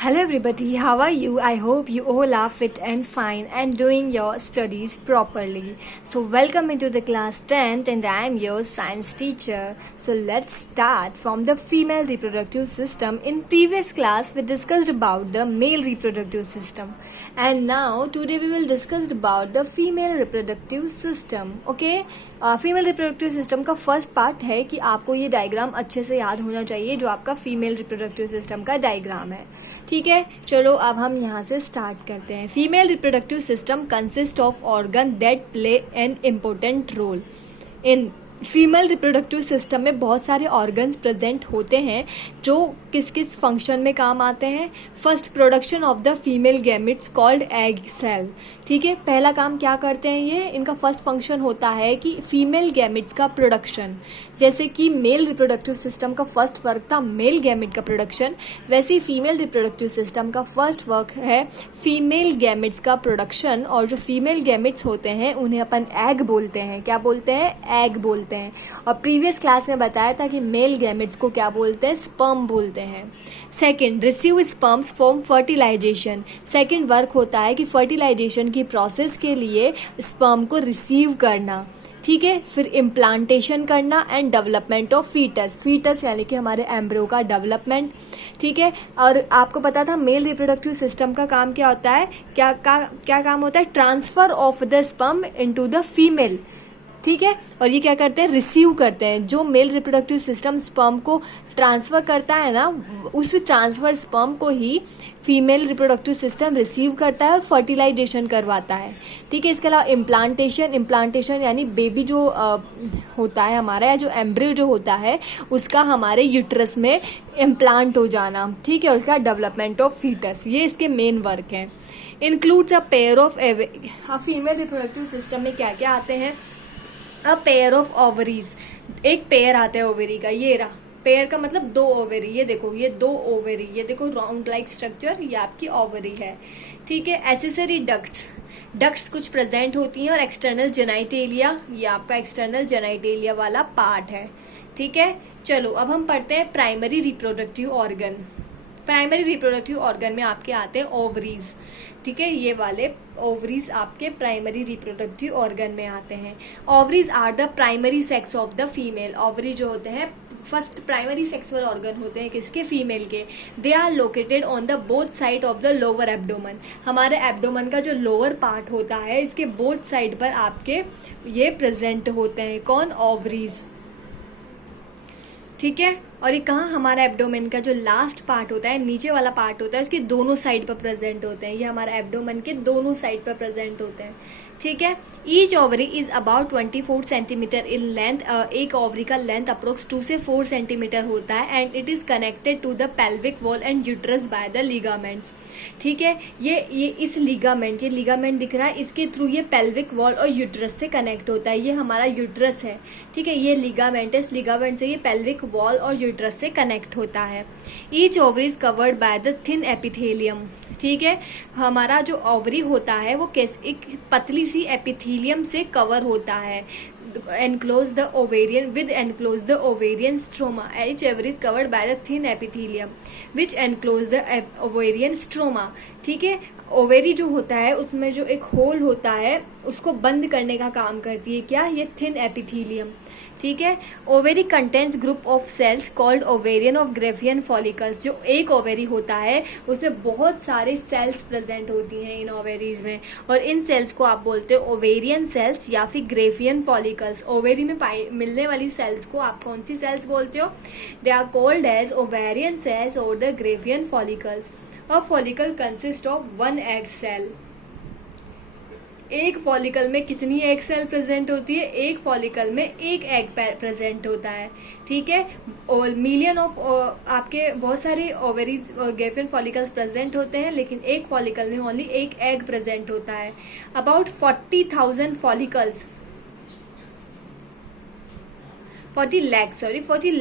Hello everybody, how are you? I hope you all are fit and fine and doing your studies properly. So welcome into the class 10th and I am your science teacher. So let's start from the female reproductive system. In previous class we discussed about the male reproductive system and now today we will discuss about the female reproductive system. Okay? Female reproductive system का first part है कि आपको ये diagram अच्छे से याद होना चाहिए जो आपका फीमेल रिप्रोडक्टिव सिस्टम का डायग्राम है. ठीक है, चलो अब हम यहाँ से स्टार्ट करते हैं. Female reproductive system consist of organ that play an important role in. Female reproductive system में बहुत सारे ऑर्गन्स प्रेजेंट होते हैं जो किस किस फंक्शन में काम आते हैं. First, production of the female gametes called egg cell. ठीक है, पहला काम क्या करते हैं ये, इनका फर्स्ट फंक्शन होता है कि फीमेल गैमेट्स का प्रोडक्शन. जैसे कि मेल रिप्रोडक्टिव सिस्टम का फर्स्ट वर्क था मेल गैमेट का प्रोडक्शन, वैसे ही फीमेल रिप्रोडक्टिव सिस्टम का फर्स्ट वर्क है फीमेल गैमेट्स का प्रोडक्शन. और जो फीमेल गैमेट्स होते हैं उन्हें अपन एग बोलते हैं. क्या बोलते हैं? एग बोलते हैं. और प्रीवियस क्लास में बताया था कि मेल गैमेट्स को क्या बोलते हैं? स्पर्म बोलते हैं. Second, receive sperms from fertilization. Second work होता है कि फर्टिलाइजेशन की प्रोसेस के लिए स्पर्म को रिसीव करना. ठीक है, फिर इम्प्लांटेशन करना एंड डेवलपमेंट ऑफ फीटस यानी कि हमारे एम्ब्रियो का डेवलपमेंट. ठीक है, और आपको पता था मेल रिप्रोडक्टिव सिस्टम का काम क्या होता है, क्या काम होता है? Transfer of the sperm into the female. ठीक है, और ये क्या करते हैं? रिसीव करते हैं. जो मेल रिप्रोडक्टिव सिस्टम स्पर्म को ट्रांसफर करता है ना, उस ट्रांसफर स्पर्म को ही फीमेल रिप्रोडक्टिव सिस्टम रिसीव करता है और फर्टिलाइजेशन करवाता है. ठीक है, इसके अलावा इम्प्लांटेशन यानी बेबी जो होता है हमारा, या जो एम्ब्रियो जो होता है उसका हमारे यूट्रस में इम्प्लांट हो जाना. ठीक है, और उसका डेवलपमेंट ऑफ फीटस, ये इसके मेन वर्क हैं. Includes a pair of female reproductive system में क्या क्या आते हैं? A pair of ovaries. एक पेयर आता है ओवेरी का, ये रहा पेयर का मतलब दो ओवेरी. ये देखो, ये दो ओवेरी, ये देखो राउंड लाइक स्ट्रक्चर, ये आपकी ओवेरी है. ठीक है, एसेसरी डक्ट्स कुछ प्रेजेंट होती हैं और एक्सटर्नल जेनाइटेलिया, ये आपका एक्सटर्नल जेनाइटेलिया वाला पार्ट है. ठीक है, चलो अब हम पढ़ते हैं primary reproductive organ. Primary reproductive organ में आपके आते हैं ओवरीज. ठीक है, ये वाले ओवरीज आपके प्राइमरी रिप्रोडक्टिव ऑर्गन में आते हैं. Ovaries are the primary sex of the female. Ovary जो होते हैं फर्स्ट प्राइमरी सेक्सुअल ऑर्गन होते हैं किसके? फीमेल के. They are located on the both side of the lower abdomen. हमारे एब्डोमन का जो लोअर पार्ट होता है इसके बोथ साइड पर आपके ये प्रेजेंट होते हैं. कौन? ओवरीज. ठीक है, और ये कहाँ? हमारा एब्डोमेन का जो लास्ट पार्ट होता है, नीचे वाला पार्ट होता है, उसके दोनों साइड पर प्रेजेंट होते हैं. ये हमारा एब्डोमेन के दोनों साइड पर प्रेजेंट होते हैं. ठीक है, each ovary is about 24 centimetre in length. एक ओवरी का लेंथ अप्रोक्स 2 से 4 सेंटीमीटर होता है and it is connected to the pelvic wall and uterus by the ligaments. ठीक है, ये इस लिगामेंट, ये लिगामेंट दिख रहा है, इसके थ्रू ये पेल्विक वॉल और यूट्रस से कनेक्ट होता है. ये हमारा यूट्रस है. ठीक है, ये लिगामेंट है, इस लिगामेंट से ये पेल्विक वॉल और यूट्रस से कनेक्ट होता है. Each ovary is covered by the thin epithelium. ठीक है, हमारा जो ओवरी होता है वो एक पतली सी एपिथेलियम से कवर होता है. enclose the ovarian stroma. Each ovary is covered by the thin epithelium which enclose the ovarian stroma. ठीक है, ओवेरी जो होता है उसमें जो एक होल होता है उसको बंद करने का काम करती है क्या? ये थिन एपिथेलियम. ठीक है, ovary contents group of cells called ovarian of Graafian follicles. जो एक ओवेरी होता है उसमें बहुत सारे सेल्स प्रेजेंट होती हैं इन ओवेरीज में, और इन सेल्स को आप बोलते हो ओवेरियन सेल्स या फिर ग्रेफियन फॉलिकल्स. ओवेरी में मिलने वाली सेल्स को आप कौन सी सेल्स बोलते हो? They are called as ovarian cells और the Graafian follicles. A follicle consist of 1 egg cell. एक फॉलिकल में कितनी एग सेल प्रेजेंट होती है? एक फॉलिकल में एक एग प्रेजेंट होता है. ठीक है, और मिलियन ऑफ आपके बहुत सारे ओवेरीज और ग्रेफियन फॉलिकल्स प्रेजेंट होते हैं, लेकिन एक फॉलिकल में ओनली एक एग प्रेजेंट होता है. About 40,000 follicles 40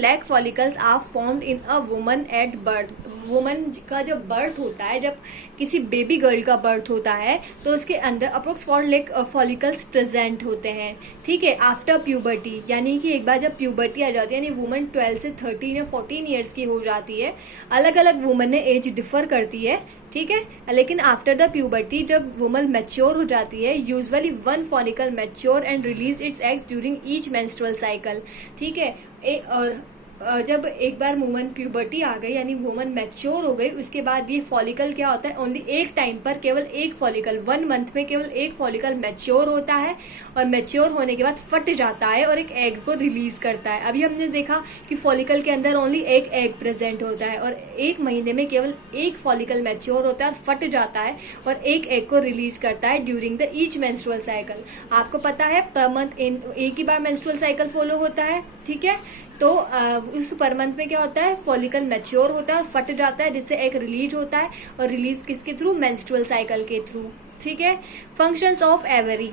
lakh follicles are formed in a woman at birth. Woman का जब बर्थ होता है, जब किसी बेबी गर्ल का बर्थ होता है, तो उसके अंदर अप्रोक्स 4 फॉलिकल्स प्रेजेंट होते हैं, ठीक है, आफ्टर प्यूबर्टी। यानी कि एक बार जब प्यूबर्टी आ जाती है, यानी वुमन 12 से 13 या 14 ईयर्स की हो जाती है, अलग अलग वुमन ने एज डिफर करती है, ठीक है, लेकिन आफ्टर द प्यूबर्टी जब वुमन मैच्योर हो जाती है, usually 1 follicle mature and release it's eggs during each menstrual cycle, ठीक है। और जब एक बार वुमन प्यूबर्टी आ गई, यानी वुमन मैच्योर हो गई, उसके बाद ये फॉलिकल क्या होता है, ओनली एक टाइम पर केवल एक फॉलिकल, 1 मंथ में केवल एक फॉलिकल मैच्योर होता है, और मैच्योर होने के बाद फट जाता है और एक एग को रिलीज करता है। अभी हमने देखा कि फॉलिकल के अंदर ओनली एक एग प्रेजेंट होता है, और 1 महीने में केवल एक फॉलिकल मैच्योर होता है और फट जाता है और एक एग को रिलीज करता है during the each menstrual cycle. आपको पता है पर मंथ एक ही बार मेंस्ट्रुअल साइकिल फॉलो होता है, ठीक है। तो उस पर मंथ में क्या होता है, फॉलिकल मैच्योर होता है और फट जाता है, जिससे एक रिलीज होता है, और रिलीज किसके थ्रू, मेंस्ट्रुअल साइकिल के थ्रू, ठीक है। Functions of every,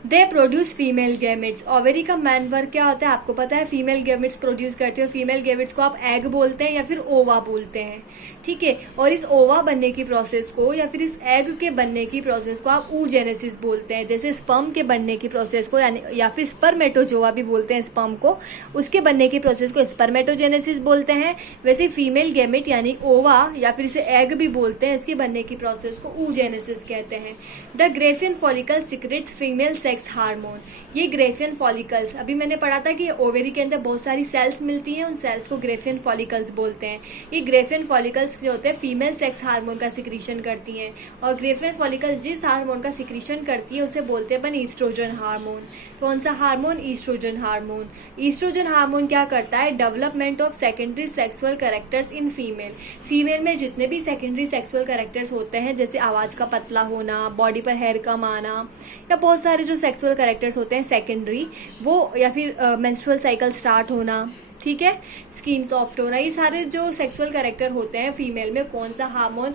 they produce female gametes. Ovary का मेन वर्क क्या होता है, आपको पता है, फीमेल गैमेट्स प्रोड्यूस करती है। फीमेल गैमेट्स को आप एग बोलते हैं या फिर ओवा बोलते हैं, ठीक है। और इस ओवा बनने की प्रोसेस को या फिर इस एग के बनने की प्रोसेस को आप oogenesis बोलते हैं। जैसे स्पर्म के बनने की प्रोसेस को, यानी या फिर स्पर्मेटोजोआ भी बोलते हैं स्पर्म को, उसके बनने की प्रोसेस को स्पर्मेटोजेनेसिस बोलते हैं। वैसे फीमेल गैमेट यानी ओवा या फिर इसे एग भी बोलते हैं, इसके बनने की प्रोसेस को oogenesis कहते हैं। The Graafian follicle secretes female sex hormone. ये ग्रेफियन फॉलिकल्स, अभी मैंने पढ़ा था कि ओवेरी के अंदर बहुत सारी सेल्स मिलती हैं, उन सेल्स को ग्रेफियन फॉलिकल्स बोलते हैं। ये ग्रेफियन फॉलिकल्स जो होते हैं फीमेल सेक्स हार्मोन का सिक्रीशन करती हैं, और ग्रेफियन फॉलिकल जिस हार्मोन का सिक्रीशन करती है उसे बोलते हैं अपन ईस्ट्रोजन हार्मोन। कौन सा hormone, oestrogen hormone. Oestrogen hormone क्या करता है, development of secondary sexual characters in female. Female में जितने भी सेकेंडरी सेक्सुअल कैरेक्टर्स होते हैं, जैसे आवाज का पतला होना, बॉडी पर हेयर कम आना, या बहुत सारे जो सेक्सुअल कैरेक्टर्स होते हैं सेकेंडरी, वो, या फिर मेंस्ट्रुअल साइकिल स्टार्ट होना, ठीक है, स्किन सॉफ्ट होना, ये सारे जो सेक्सुअल कैरेक्टर होते हैं फीमेल में, कौन सा हार्मोन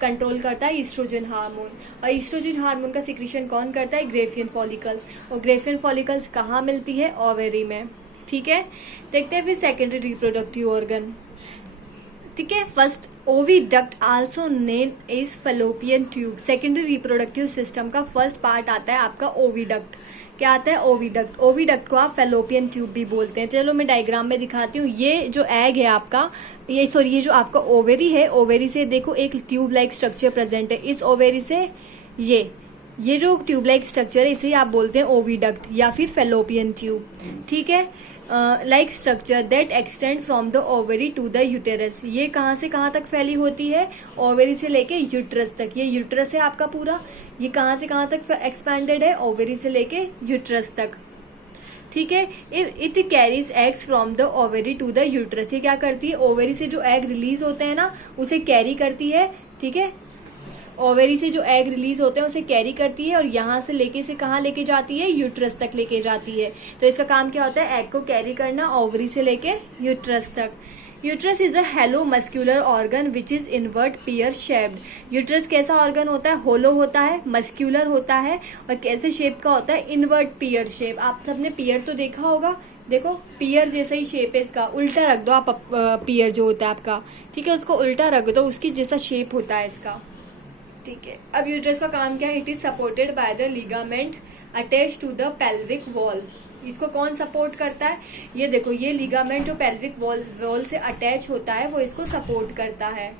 कंट्रोल करता है, ईस्ट्रोजन हार्मोन। और ईस्ट्रोजन हार्मोन का सिक्रीशन कौन करता है, ग्रेफियन फॉलिकल्स। और ग्रेफियन फॉलिकल्स कहाँ मिलती है, ओवेरी में, ठीक है। देखते हैं फिर सेकेंडरी रिप्रोडक्टिव ऑर्गन, ठीक है। First oviduct also name is fallopian tube. Secondary reproductive system का फर्स्ट पार्ट आता है आपका ओविडक्ट। क्या आता है, ओविडक्ट। ओविडक्ट को आप फैलोपियन ट्यूब भी बोलते हैं। चलो मैं डायग्राम में दिखाती हूँ। ये जो एग है आपका, ये जो आपका ओवेरी है, ओवेरी से देखो एक ट्यूब लाइक स्ट्रक्चर प्रेजेंट है। इस ओवेरी से ये जो ट्यूब लाइक स्ट्रक्चर है, इसे आप बोलते हैं ओविडक्ट या फिर फैलोपियन ट्यूब, ठीक है। Like structure that extend from the ovary to the uterus. ये कहाँ से कहाँ तक फैली होती है, ओवेरी से लेके यूट्रस तक। ये यूट्रस है आपका पूरा, ये कहाँ से कहाँ तक एक्सपैंडेड है, ओवेरी से लेके यूट्रस तक, ठीक है। It carries eggs from the ovary to the uterus. ये क्या करती है, ओवेरी से जो एग रिलीज होते हैं ना, उसे कैरी करती है, ठीक है। ओवेरी से जो एग रिलीज होते हैं उसे कैरी करती है, और यहाँ से लेके से कहाँ लेके जाती है, यूट्रस तक लेके जाती है। तो इसका काम क्या होता है, एग को कैरी करना ओवेरी से लेके यूट्रस तक। Uterus is a hollow muscular organ which is invert pear shaped. Uterus कैसा ऑर्गन होता है, होलो होता है, मस्क्यूलर होता है, और कैसे शेप का होता है, इनवर्ट पियर शेप। आप सबने पियर तो देखा होगा, देखो पियर जैसा ही शेप है इसका, उल्टा रख दो आप पियर जो होता है आपका, ठीक है, उसको उल्टा रख दो, उसकी जैसा शेप होता है इसका, ठीक है। अब यूट्रस का काम क्या है, it is supported by the ligament attach to the pelvic wall. इसको कौन सपोर्ट करता है, ये देखो, ये लिगामेंट जो पेल्विक वॉल से अटैच होता है वो इसको सपोर्ट करता है,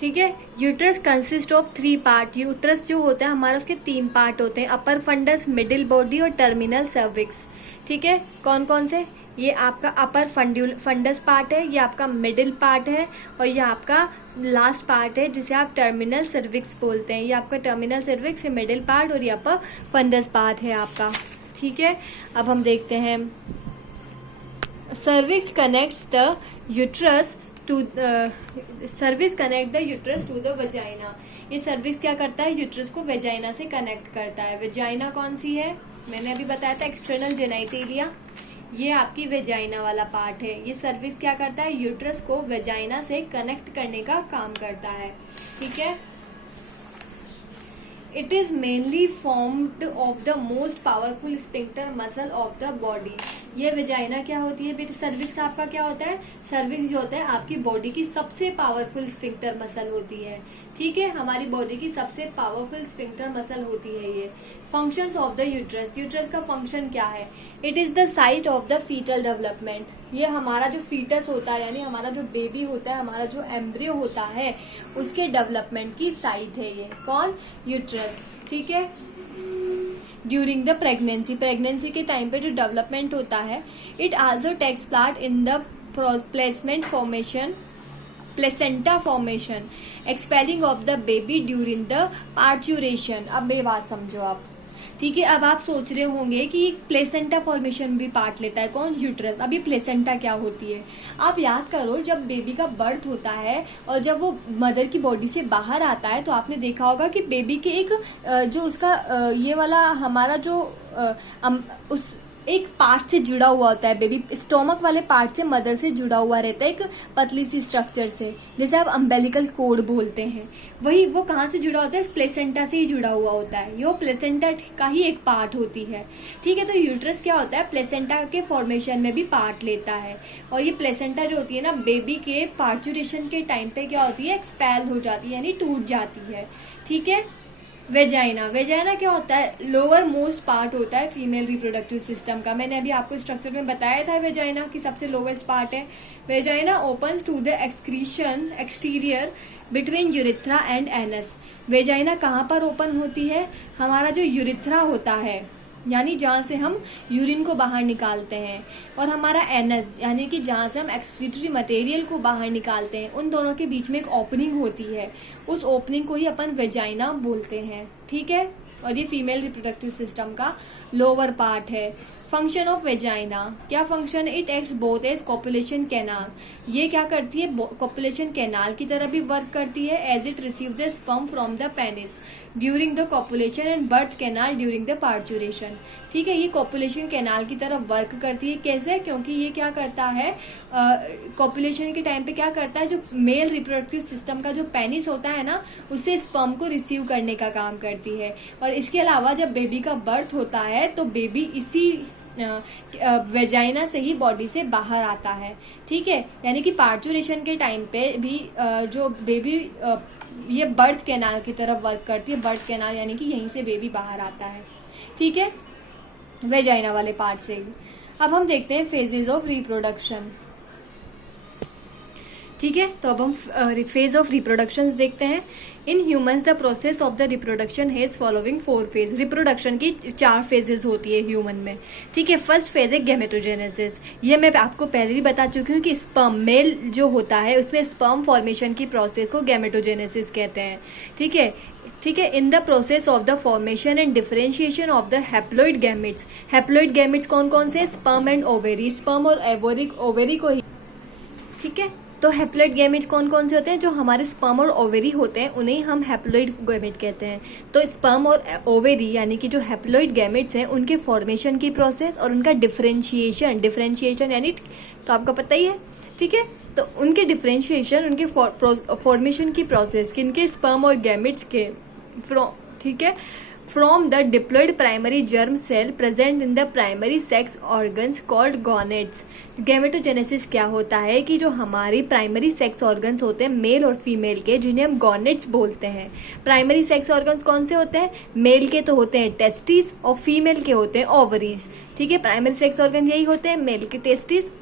ठीक है। Uterus consist of 3 part. Uterus जो होता है हमारा, उसके 3 पार्ट होते हैं, अपर फंडस, मिडिल बॉडी और टर्मिनल सर्विक्स, ठीक है। कौन कौन से, ये आपका अपर फंडस पार्ट है, ये आपका मिडिल पार्ट है, और ये आपका लास्ट पार्ट है जिसे आप टर्मिनल सर्विक्स बोलते हैं। ये आपका टर्मिनल सर्विक्स है, मिडिल पार्ट, और ये अपर फंडस पार्ट है आपका, ठीक है। अब हम देखते हैं, cervix connects the uterus to the vagina. ये सर्विक्स क्या करता है, यूट्रस को वेजाइना से कनेक्ट करता है। वेजाइना कौन सी है, मैंने अभी बताया था, एक्सटर्नल जेनाइटेलिया, ये आपकी वेजाइना वाला पार्ट है। ये सर्विक्स क्या करता है, यूट्रस को वेजाइना से कनेक्ट करने का काम करता है, ठीक है। It is mainly formed of the most powerful sphincter muscle of the body. ये वेजाइना क्या होती है बेटा? सर्विक्स आपका क्या होता है? सर्विक्स जो होता है आपकी बॉडी की सबसे पावरफुल स्फिंक्टर मसल होती है। ठीक है, हमारी बॉडी की सबसे पावरफुल स्फिंक्टर मसल होती है ये। Functions of the uterus, uterus का फंक्शन क्या है? It is the site of the foetal development. ये हमारा जो फीटस होता है, यानी हमारा जो बेबी होता है, हमारा जो एम्ब्रियो होता है, उसके डेवलपमेंट की साइट है ये। कौन? यूट्रस। ठीक है, ड्यूरिंग द प्रेगनेंसी, प्रेगनेंसी के टाइम पे जो डेवलपमेंट होता है, it also takes part in the placement formation, placenta formation, expelling of the baby during the parturition. अब ये बात समझो आप। ठीक है, अब आप सोच रहे होंगे कि प्लेसेंटा फॉर्मेशन भी पार्ट लेता है। कौन? यूट्रस। अभी प्लेसेंटा क्या होती है? आप याद करो, जब बेबी का बर्थ होता है और जब वो मदर की बॉडी से बाहर आता है, तो आपने देखा होगा कि बेबी के एक जो उसका ये वाला हमारा जो उस एक पार्ट से जुड़ा हुआ होता है। बेबी स्टोमक वाले पार्ट से मदर से जुड़ा हुआ रहता है, एक पतली सी स्ट्रक्चर से, जिसे आप अम्बेलिकल कोड बोलते हैं। वही वो कहाँ से जुड़ा होता है? प्लेसेंटा से ही जुड़ा हुआ होता है। ये प्लेसेंटा का ही एक पार्ट होती है। ठीक है, तो यूट्रस क्या होता है? प्लेसेंटा के फॉर्मेशन में भी पार्ट लेता है। और ये प्लेसेंटा जो होती है ना, बेबी के पार्चुरेशन के टाइम पे क्या होती है? एक्सपेल हो जाती है, यानी टूट जाती है। ठीक है, वेजाइना, वेजाइना क्या होता है? लोअर मोस्ट पार्ट होता है फीमेल रिप्रोडक्टिव सिस्टम का। मैंने अभी आपको स्ट्रक्चर में बताया था वेजाइना की सबसे लोवेस्ट पार्ट है। Vagina opens to the excretion exterior between urethra and anus. Vagina कहाँ पर ओपन होती है? हमारा जो यूरिथ्रा होता है, यानी जहाँ से हम यूरिन को बाहर निकालते हैं, और हमारा एनस, यानी कि जहाँ से हम एक्सक्रीटरी मटेरियल को बाहर निकालते हैं, उन दोनों के बीच में एक ओपनिंग होती है। उस ओपनिंग को ही अपन वेजाइना बोलते हैं। ठीक है, और ये फीमेल रिप्रोडक्टिव सिस्टम का लोअर पार्ट है। फंक्शन ऑफ वेजाइना, क्या function? It acts both as copulation canal. ये क्या करती है? कॉपुलेशन कैनाल की तरह भी वर्क करती है, as it receive the sperm from the penis during the copulation and birth canal during the parturition. ठीक है, ये कॉपुलेशन कैनाल की तरह वर्क करती है। कैसे? क्योंकि ये क्या करता है, कॉपुलेशन के टाइम पे क्या करता है, जो मेल रिप्रोडक्टिव सिस्टम का जो पेनिस होता है ना, उससे स्पर्म को रिसीव करने का काम करती है। और इसके अलावा जब बेबी का बर्थ होता है, तो बेबी इसी वेजाइना से ही बॉडी से बाहर आता है। ठीक है, यानी कि पार्चुरेशन के टाइम पे भी जो बेबी ये बर्थ कैनाल की तरफ वर्क करती है। बर्थ कैनाल यानी कि यहीं से बेबी बाहर आता है। ठीक है, वेजाइना वाले पार्ट से ही। अब हम देखते हैं फेजेस ऑफ रिप्रोडक्शन। ठीक है, तो अब हम फेज ऑफ रिप्रोडक्शन देखते हैं। In humans the process of the reproduction has following 4 phase. Reproduction की 4 फेजेस होती है ह्यूमन में। ठीक है, फर्स्ट फेज है गैमेटोजेनेसिस। ये मैं आपको पहले भी बता चुकी हूँ कि स्पर्म मेल जो होता है, उसमें स्पर्म फॉर्मेशन की प्रोसेस को गैमेटोजेनेसिस कहते हैं। ठीक है, ठीक है, इन the process of the formation and differentiation of the haploid gametes. Haploid gametes कौन कौन से? Sperm and ovary. स्पर्म और ओवेरी को ही। ठीक है, तो हैप्लॉइड गैमेट्स कौन कौन से होते हैं? जो हमारे स्पर्म और ओवेरी होते हैं, उन्हें हम हैप्लॉइड गैमेट कहते हैं। तो स्पर्म और ओवेरी यानी कि जो हैप्लॉइड गैमेट्स हैं, उनके फॉर्मेशन की प्रोसेस और उनका डिफरेंशिएशन यानी, तो आपको पता ही है। ठीक है, तो उनके डिफरेंशिएशन, उनके फॉर्मेशन की प्रोसेस किनके? स्पर्म और गैमेट्स के। ठीक है, from the diploid primary germ cell present in the primary sex organs called gonads. Gametogenesis क्या होता है कि जो हमारी प्राइमरी सेक्स ऑर्गन्स होते हैं मेल और फीमेल के, जिन्हें हम गॉनेट्स बोलते हैं। प्राइमरी सेक्स ऑर्गन्स कौन से होते हैं? मेल के तो होते हैं टेस्टिस और फीमेल के होते हैं ओवरीज। ठीक है, प्राइमरी सेक्स ऑर्गन यही होते हैं, मेल के टेस्टिस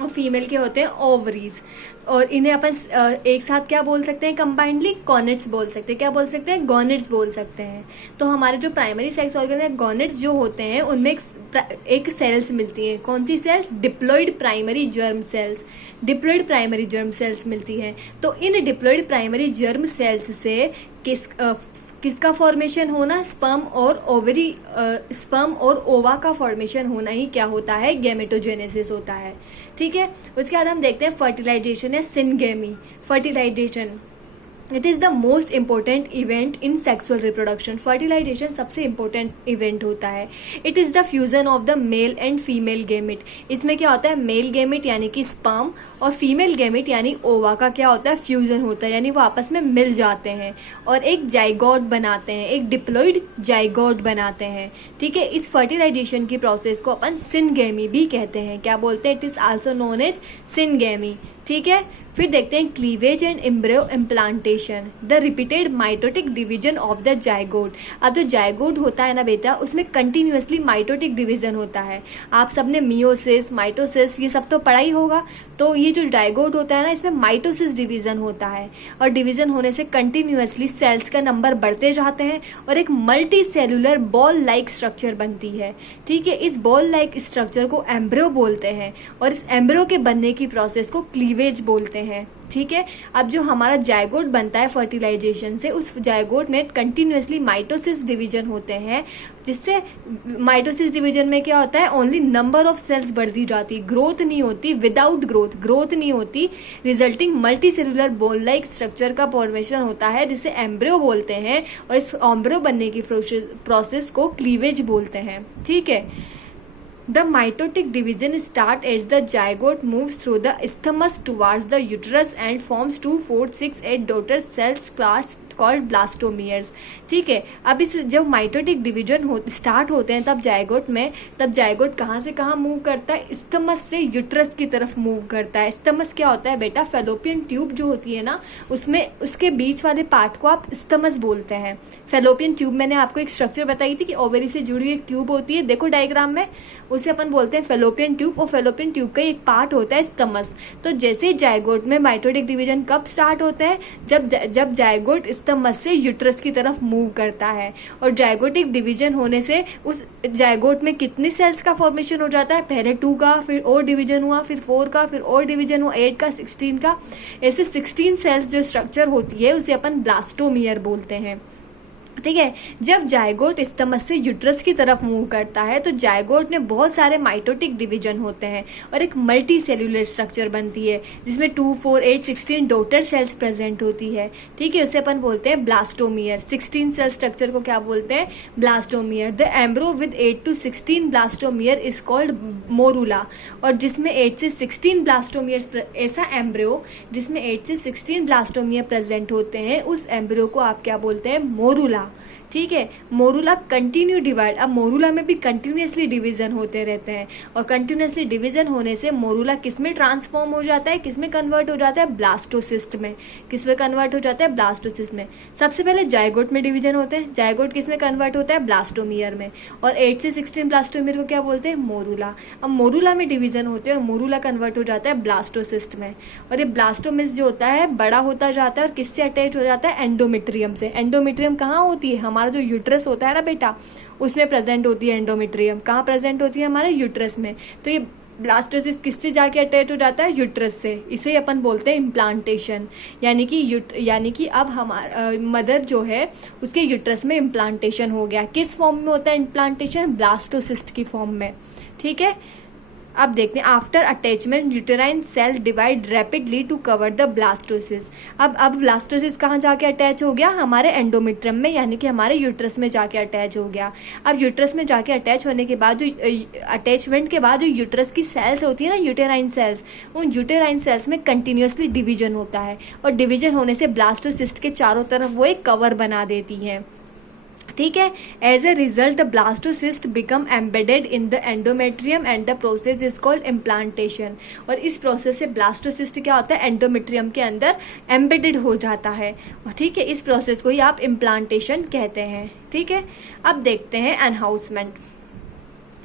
और फीमेल के होते हैं ओवरीज। और इन्हें अपन एक साथ क्या बोल सकते हैं? कंबाइंडली गॉनेट्स बोल सकते हैं। क्या बोल सकते हैं? गॉनेट्स बोल सकते हैं। तो हमारे जो प्राइमरी सेक्स ऑर्गन है, गॉनेट्स जो होते हैं, उनमें एक सेल्स मिलती है। कौन सी cells? Diploid primary germ cells. Diploid primary germ cells मिलती है। तो इन डिप्लॉइड प्राइमरी जर्म सेल्स से किसका फॉर्मेशन होना? स्पर्म और ओवरी, स्पर्म और ओवा का फॉर्मेशन होना ही क्या होता है? गैमेटोजेनेसिस होता है। ठीक है, उसके बाद हम देखते हैं फर्टिलाइजेशन या syngamy. Fertilization it is the most important event in sexual reproduction. Fertilization सबसे इम्पोर्टेंट इवेंट होता है। It is the fusion of the male and female gamete. इसमें क्या होता है, मेल गेमिट यानी कि स्पर्म और फीमेल गेमिट यानी ओवा का क्या होता है, फ्यूजन होता है, यानी वो आपस में मिल जाते हैं और एक जाइगोट बनाते हैं, एक डिप्लॉइड जाइगोट बनाते हैं। ठीक है, इस फर्टिलाइजेशन की प्रोसेस को अपन सिनगेमी भी कहते हैं। क्या बोलते हैं, it is also known as syngamy. ठीक है, फिर देखते हैं cleavage and embryo implantation, the repeated mitotic division of the zygote. अब जो जाइगोट होता है ना बेटा, उसमें कंटिन्यूसली माइटोटिक डिवीजन होता है। आप सबने मियोसिस, माइटोसिस ये सब तो पढ़ा ही होगा। तो ये जो जाइगोट होता है ना, इसमें माइटोसिस डिवीजन होता है और डिवीजन होने से कंटिन्यूसली सेल्स का नंबर बढ़ते जाते हैं और एक multi cellular ball like structure बनती है। ठीक है, इस बॉल लाइक स्ट्रक्चर को एम्ब्रियो बोलते हैं और इस एम्ब्रियो के बनने की प्रोसेस को क्लीवेज बोलते हैं। ठीक है, अब जो हमारा जाइगोट बनता है फर्टिलाइजेशन से, उस जाइगोट में कंटिन्यूसली माइटोसिस डिवीजन होते हैं, जिससे माइटोसिस डिवीजन में क्या होता है, ओनली नंबर ऑफ सेल्स बढ़ती जाती, ग्रोथ नहीं होती, विदाउट ग्रोथ नहीं होती, resulting multi cellular bone like structure का फॉर्मेशन होता है, जिसे एम्ब्रियो बोलते हैं और इस एम्ब्रियो बनने की प्रोसेस को क्लीवेज बोलते हैं। ठीक है, the mitotic division starts as the zygote moves through the isthmus towards the uterus and forms 2, 4, 6, 8 daughter cells class called blastomeres. ठीक है, अब इस जब माइटोटिक डिवीजन स्टार्ट होते हैं तब जाइगोट कहाँ से कहाँ मूव करता है, इस्थमस से यूट्रस की तरफ मूव करता है। इस्थमस क्या होता है बेटा, फेलोपियन ट्यूब जो होती है ना, उसमें उसके बीच वाले पार्ट को आप इस्थमस बोलते हैं। फेलोपियन ट्यूब मैंने आपको एक स्ट्रक्चर बताई थी कि ओवरी से जुड़ी एक ट्यूब होती है, देखो डायग्राम में, उसे अपन बोलते हैं फेलोपियन ट्यूब और फेलोपियन ट्यूब का एक पार्ट होता है इस्थमस। तो जैसे ही जाइगोट में माइटोटिक डिवीजन कब स्टार्ट होते हैं, जब जाइगोट इस्थमस से यूट्रस की तरफ मूव करता है और जाइगोटिक डिवीजन होने से उस जाइगोट में कितनी सेल्स का फॉर्मेशन हो जाता है, पहले 2 का, फिर और डिवीजन हुआ, फिर 4 का, फिर और डिवीजन हुआ 8 का, 16 का, ऐसे 16 सेल्स जो स्ट्रक्चर होती है उसे अपन ब्लास्टोमियर बोलते हैं। ठीक है, जब जाइगोट इस्थमस से यूट्रस की तरफ मूव करता है तो जाइगोट में बहुत सारे माइटोटिक डिवीजन होते हैं और एक मल्टी सेल्यूलर स्ट्रक्चर बनती है जिसमें 2, 4, 8, 16 डॉटर सेल्स प्रेजेंट होती है। ठीक है, उसे अपन बोलते हैं ब्लास्टोमियर। 16 सेल स्ट्रक्चर को क्या बोलते हैं, blastomere. The एम्ब्रो with 8 to 16 blastomere is called morula. और जिसमें 8 से 16 ब्लास्टोमियर, ऐसा एम्ब्रियो जिसमें 8 से 16 ब्लास्टोमियर प्रेजेंट होते हैं, उस एम्ब्रियो को आप क्या बोलते हैं, मोरूला। ठीक है, मोरूला कंटिन्यू डिवाइड, अब मोरूला में भी कंटिन्यूसली डिवीजन होते रहते हैं और कंटिन्यूसली डिवीजन होने से मोरूला किसमें ट्रांसफॉर्म हो जाता है, किसमें कन्वर्ट हो जाता है, ब्लास्टोसिस्ट में। किसमें कन्वर्ट हो जाता है, ब्लास्टोसिस्ट में। सबसे पहले जाइगोट में डिवीजन होते हैं, जाइगोट किसमें कन्वर्ट होता है, ब्लास्टोमियर में, और 8 से 16 ब्लास्टोमियर को क्या बोलते हैं, मोरूला। अब मोरूला में डिवीजन होते हैं और मोरूला कन्वर्ट हो जाता है ब्लास्टोसिस्ट में। और ये ब्लास्टोमिस्ट जो होता है बड़ा होता जाता है और किससे अटैच हो जाता है, एंडोमेट्रियम से। एंडोमेट्रियम कहाँ होती है, हमारा जो यूट्रस होता है ना बेटा, उसमें प्रेजेंट होती है एंडोमेट्रियम। कहाँ प्रेजेंट होती है, हमारे यूट्रस में। तो ये ब्लास्टोसिस्ट किससे जाके अटैच हो जाता है, यूट्रस से। इसे अपन बोलते हैं इम्प्लांटेशन, यानी कि अब हमारा मदर जो है उसके यूट्रस में इम्प्लांटेशन हो गया। किस फॉर्म में होता है इम्प्लांटेशन, ब्लास्टोसिस्ट की फॉर्म में। ठीक है, अब देखते हैं, after attachment uterine cell divide rapidly to cover the blastocyst. अब ब्लास्टोसिस कहाँ जाके अटैच हो गया, हमारे एंडोमेट्रियम में, यानी कि हमारे यूट्रस में जाके अटैच हो गया। अब यूट्रस में जाके अटैच होने के बाद जो अटैचमेंट के बाद जो यूट्रस की सेल्स होती है ना, यूटेराइन सेल्स, उन यूटेराइन सेल्स में कंटिन्यूसली डिवीजन होता है और डिवीजन होने से ब्लास्टोसिस्ट के चारों तरफ वो एक कवर बना देती है। ठीक है, as a result the blastocyst become embedded in the endometrium and the process is called implantation. और इस प्रोसेस से ब्लास्टोसिस्ट क्या होता है, एंडोमेट्रियम के अंदर एम्बेडेड हो जाता है। ठीक है, इस प्रोसेस को ही आप इम्प्लांटेशन कहते हैं। ठीक है, अब देखते हैं enhancement.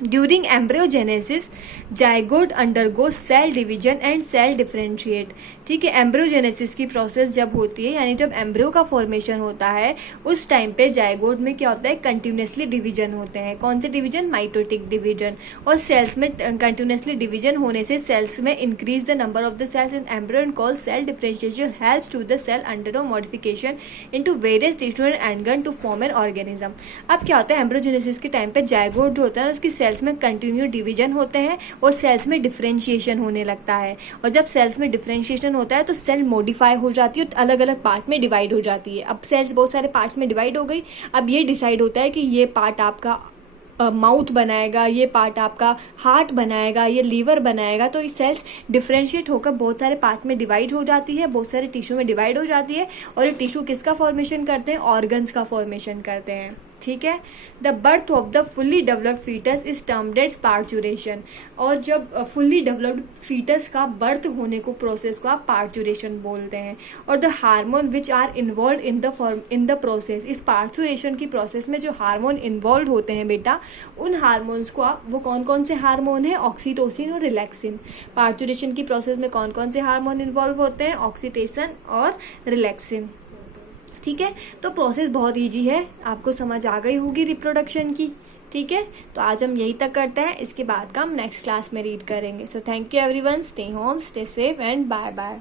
During embryogenesis zygote undergo cell division and cell differentiate. ठीक है, एम्ब्रियोजेनेसिस की प्रोसेस जब होती है, यानी जब एम्ब्रियो का फॉर्मेशन होता है, उस टाइम पे जाइगोट में क्या होता है, कंटिन्यूसली डिवीजन होते हैं। कौन से डिवीजन, माइटोटिक डिवीजन। और सेल्स में कंटिन्यूसली डिवीजन होने से सेल्स में increase the number of the cells in embryo and call cell differentiation helps to the cell undergo modification into various tissue and organ to form an organism. अब क्या होता है, embryogenesis के time पे zygote जो होता है उसकी सेल्स में कंटिन्यू डिवीजन होते हैं और सेल्स में डिफरेंशिएशन होने लगता है। और जब सेल्स में डिफरेंशिएशन पार्टीशन होता है तो सेल मॉडिफाई हो जाती है, अलग अलग पार्ट में डिवाइड हो जाती है। अब सेल्स बहुत सारे पार्ट्स में डिवाइड हो गई, अब ये डिसाइड होता है कि ये पार्ट आपका माउथ बनाएगा, ये पार्ट आपका हार्ट बनाएगा, ये लीवर बनाएगा। तो ये सेल्स डिफ्रेंशिएट होकर बहुत सारे पार्ट में डिवाइड हो जाती है, बहुत सारे टिश्यू में डिवाइड हो जाती है, और ये टिश्यू किसका फॉर्मेशन करते हैं? ऑर्गन्स का फॉर्मेशन करते हैं। ठीक है। The birth of the fully developed foetus is termed as parturition. और जब फुल्ली डेवलप्ड फीटस का बर्थ होने को प्रोसेस को आप पार्चुरेशन बोलते हैं। और the hormone which are involve in the process, इस पार्चुरेशन की प्रोसेस में जो हार्मोन इन्वॉल्व होते हैं बेटा, उन हार्मोन्स को आप, वो कौन कौन से हार्मोन है? ऑक्सीटोसिन और रिलैक्सिन। पार्चुरेशन की प्रोसेस में कौन कौन से हार्मोन इन्वॉल्व होते हैं? ऑक्सीटोसिन और रिलैक्सिन। ठीक है। तो प्रोसेस बहुत इजी है, आपको समझ आ गई होगी रिप्रोडक्शन की। ठीक है। तो आज हम यही तक करते हैं, इसके बाद का हम नेक्स्ट क्लास में रीड करेंगे। So thank you everyone, stay home, stay safe and bye bye.